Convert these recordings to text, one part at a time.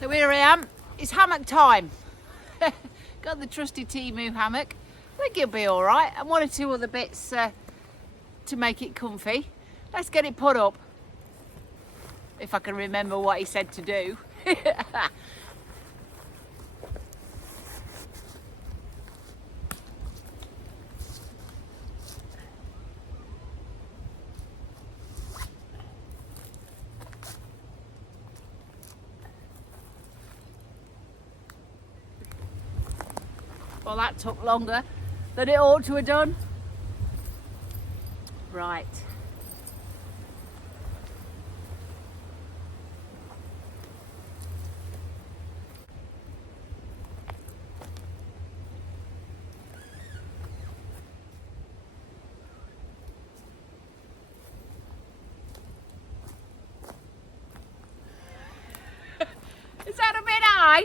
So here I am, it's hammock time. Got the trusty Temu hammock. I think it'll be all right, and one or two other bits to make it comfy. Let's get it put up, if I can remember what he said to do. Well, that took longer than it ought to have done. Right. Is that a bit high?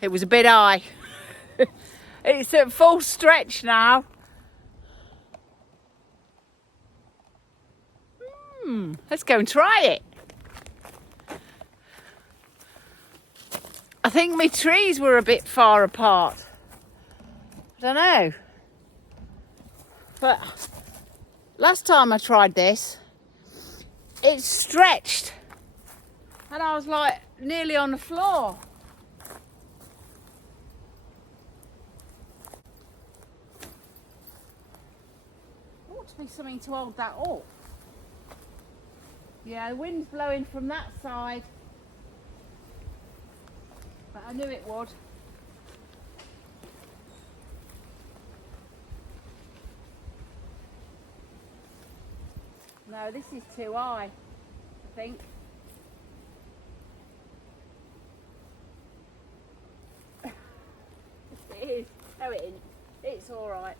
It was a bit high. It's at full stretch now. Let's go and try it. I think my trees were a bit far apart. I don't know. But last time I tried this, it stretched. And I was like nearly on the floor. Ought to be something to hold that up. Yeah, the wind's blowing from that side. But I knew it would. No, this is too high, I think. It is. No, it isn't. It's all right.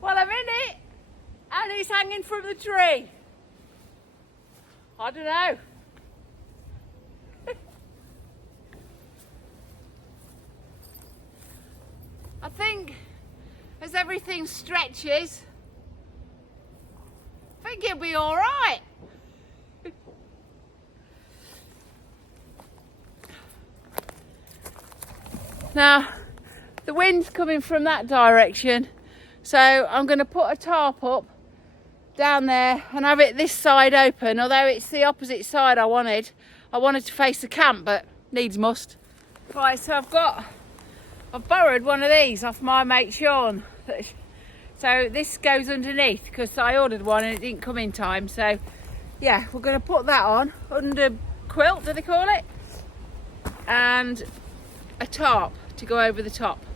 Well, I'm in it, and it's hanging from the tree. I don't know. I think as everything stretches, I think it'll be all right. Now, the wind's coming from that direction, so I'm going to put a tarp up down there and have it this side open, although it's the opposite side I wanted. I wanted to face the camp, but needs must. Right, so I've borrowed one of these off my mate Sean. So this goes underneath because I ordered one and it didn't come in time. So yeah, we're going to put that on under quilt, do they call it? And a tarp to go over the top.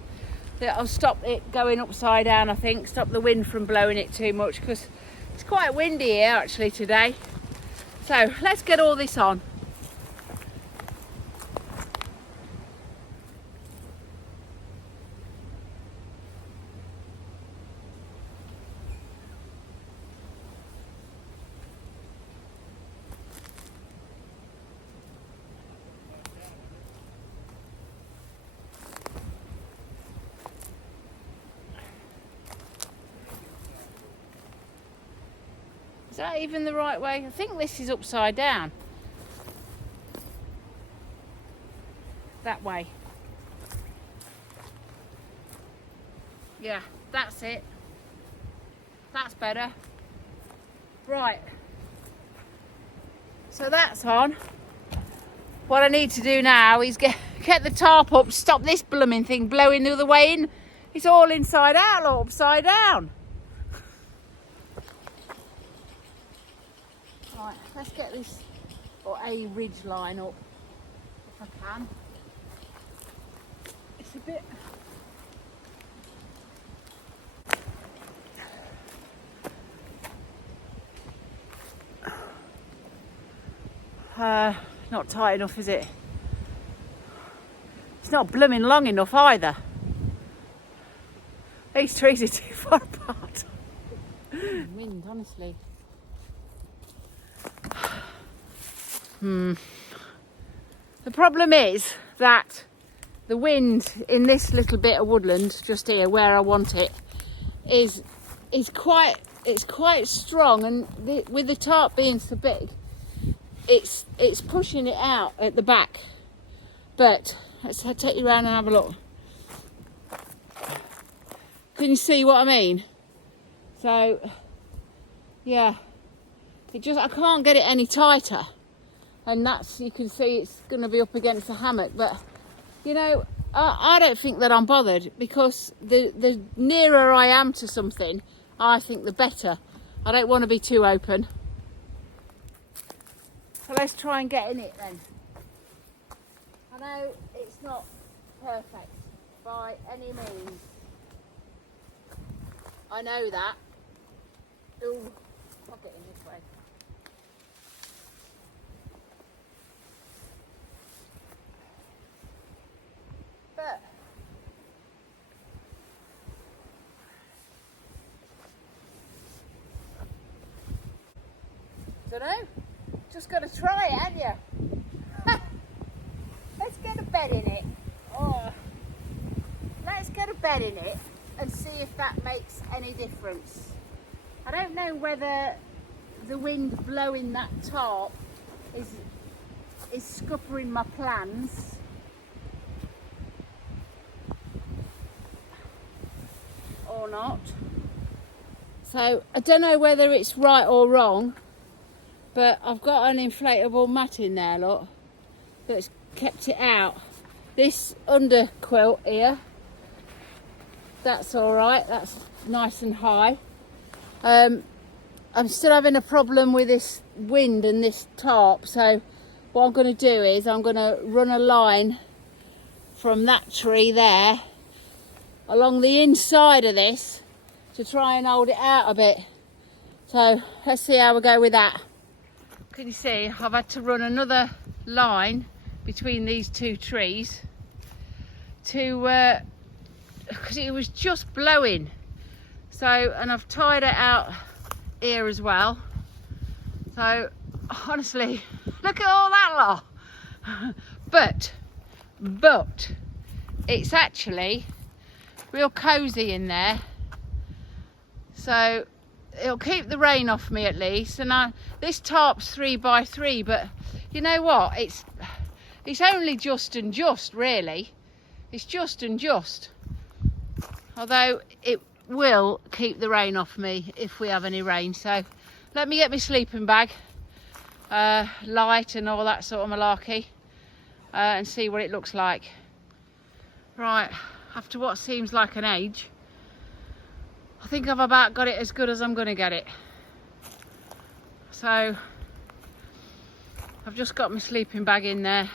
That'll stop it going upside down, I think, stop the wind from blowing it too much, because it's quite windy here actually today. So let's get all this on. Is that even the right way? I think this is upside down. That way. Yeah, that's it. That's better. Right. So that's on. What I need to do now is get the tarp up, stop this blooming thing blowing the other way in. It's all inside out, or upside down. Right, let's get this, or a ridge line up, if I can. It's a bit... not tight enough, is it? It's not blooming long enough either. These trees are too far apart. Wind, honestly. The problem is that the wind in this little bit of woodland just here where I want it is quite strong, and with the tarp being so big, it's pushing it out at the back. But let's take you around and have a look. Can you see what I mean? So yeah, I can't get it any tighter, and that's, you can see it's going to be up against the hammock. But you know, I don't think that I'm bothered, because the nearer I am to something, I think the better. I don't want to be too open. So let's try and get in it then. I know it's not perfect by any means. I know that. Ooh, I'll get in this way. But don't know. Just got to try it, haven't you? Let's get a bed in it. Oh, let's get a bed in it and see if that makes any difference. I don't know whether the wind blowing that tarp is scuppering my plans. Or not. So I don't know whether it's right or wrong, but I've got an inflatable mat in there, look, that's kept it out. This under quilt here, that's all right, that's nice and high. I'm still having a problem with this wind and this tarp, so what I'm going to do is I'm going to run a line from that tree there along the inside of this to try and hold it out a bit. So let's see how we go with that. Can you see I've had to run another line between these two trees to because it was just blowing. So, and I've tied it out here as well. So honestly, look at all that lot. but it's actually real cozy in there, so it'll keep the rain off me at least. And this tarp's 3x3, but you know what, it's only just and just, really. It's just and just, although it will keep the rain off me if we have any rain. So let me get my sleeping bag, light and all that sort of malarkey, and see what it looks like. Right, after what seems like an age, I think I've about got it as good as I'm going to get it. So I've just got my sleeping bag in there.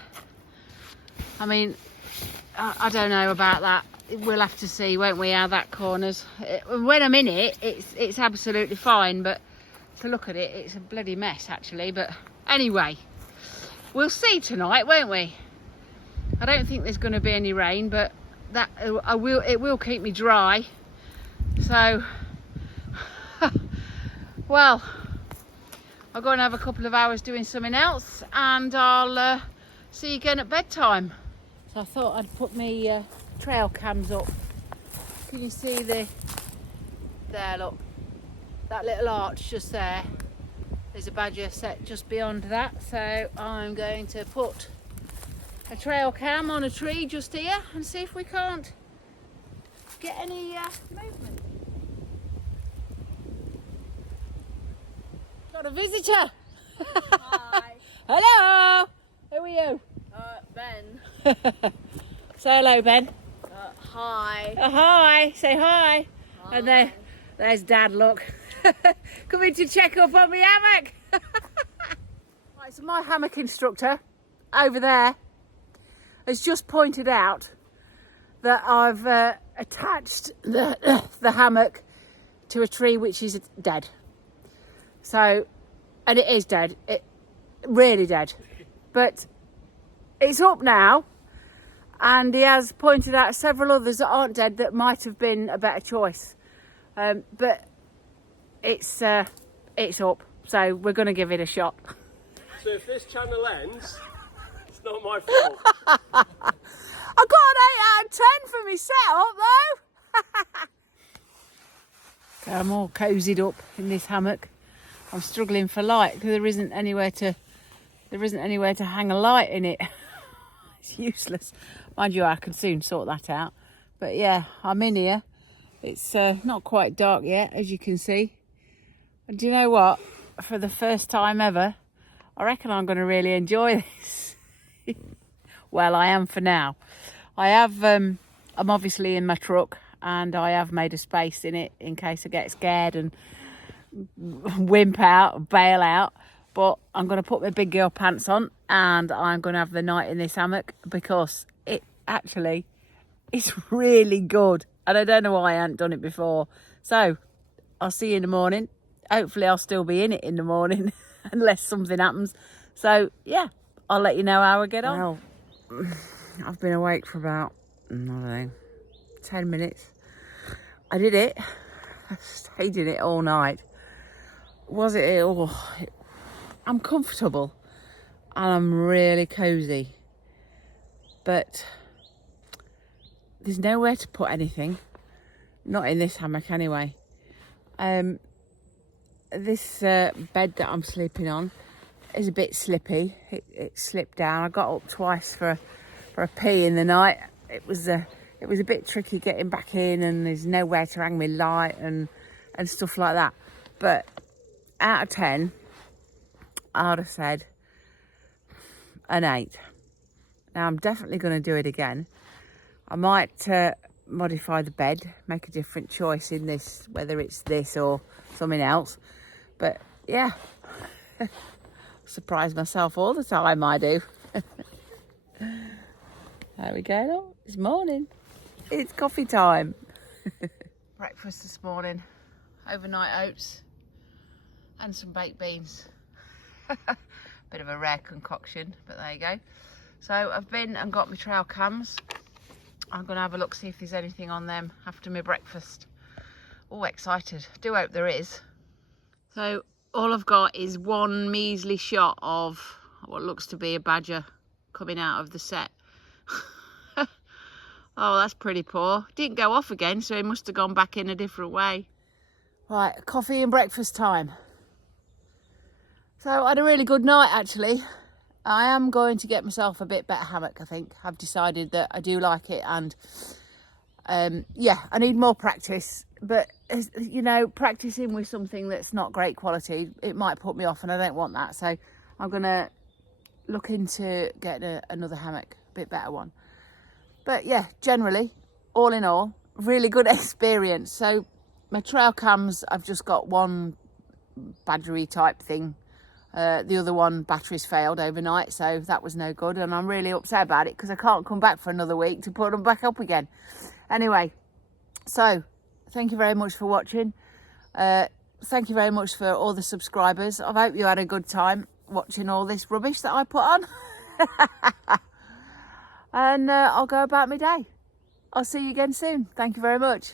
I mean, I don't know about that. We'll have to see, won't we, how that corners. When I'm in it, it's absolutely fine, but to look at it, it's a bloody mess actually. But anyway, we'll see tonight, won't we? I don't think there's going to be any rain, but it will keep me dry. So well, I'll go and have a couple of hours doing something else, and I'll see you again at bedtime. So I thought I'd put my trail cams up. Can you see there, look, that little arch just there? There's a badger set just beyond that, so I'm going to put a trail cam on a tree just here and see if we can't get any movement. Got a visitor. Hi. Hello. Who are you? Ben. Say hello, Ben. Hi. Hi. Say hi. Hi. And there's Dad. Look, coming to check up on my hammock. Right, so my hammock instructor over there has just pointed out that I've attached the hammock to a tree which is dead. So, and it is dead, it really dead. But it's up now, and he has pointed out several others that aren't dead that might have been a better choice. But it's up, so we're going to give it a shot. So if this channel ends, it's not my fault. I got an 8 out of 10 for my setup though. I'm all cozied up in this hammock. I'm struggling for light because there isn't anywhere to hang a light in it. It's useless. Mind you, I can soon sort that out. But yeah, I'm in here. It's not quite dark yet, as you can see. And do you know what? For the first time ever, I reckon I'm going to really enjoy this. Well, I am for now. I have, I'm obviously in my truck, and I have made a space in it in case I get scared and wimp out, bail out. But I'm going to put my big girl pants on, and I'm going to have the night in this hammock because it actually is really good. And I don't know why I hadn't done it before. So I'll see you in the morning. Hopefully I'll still be in it in the morning unless something happens. So yeah, I'll let you know how I get on. Well, I've been awake for about, I don't know, 10 minutes. I did it. I stayed in it all night. Was it all? I'm comfortable and I'm really cozy. But there's nowhere to put anything. Not in this hammock anyway. This bed that I'm sleeping on is a bit slippy. It slipped down. I got up twice for a pee in the night. It was a bit tricky getting back in, and there's nowhere to hang my light and stuff like that. But out of 10, I would have said an 8. Now I'm definitely going to do it again. I might modify the bed, make a different choice in this, whether it's this or something else. But yeah, surprise myself all the time, I do. There we go. It's morning. It's coffee time. Breakfast this morning, overnight oats and some baked beans. Bit of a rare concoction, but there you go. So I've been and got my trail cams. I'm going to have a look, see if there's anything on them after my breakfast. Oh, excited. Do hope there is. So all I've got is one measly shot of what looks to be a badger coming out of the set. Oh, that's pretty poor. Didn't go off again, so he must have gone back in a different way. Right, coffee and breakfast time. So I had a really good night, actually. I am going to get myself a bit better hammock, I think. I've decided that I do like it, and yeah, I need more practice. But, you know, practicing with something that's not great quality, it might put me off, and I don't want that. So I'm going to look into getting another hammock, a bit better one. But yeah, generally, all in all, really good experience. So my trail cams, I've just got one battery type thing. The other one, batteries failed overnight, so that was no good, and I'm really upset about it because I can't come back for another week to put them back up again. Anyway, so thank you very much for watching. Thank you very much for all the subscribers. I hope you had a good time watching all this rubbish that I put on. And I'll go about my day. I'll see you again soon. Thank you very much.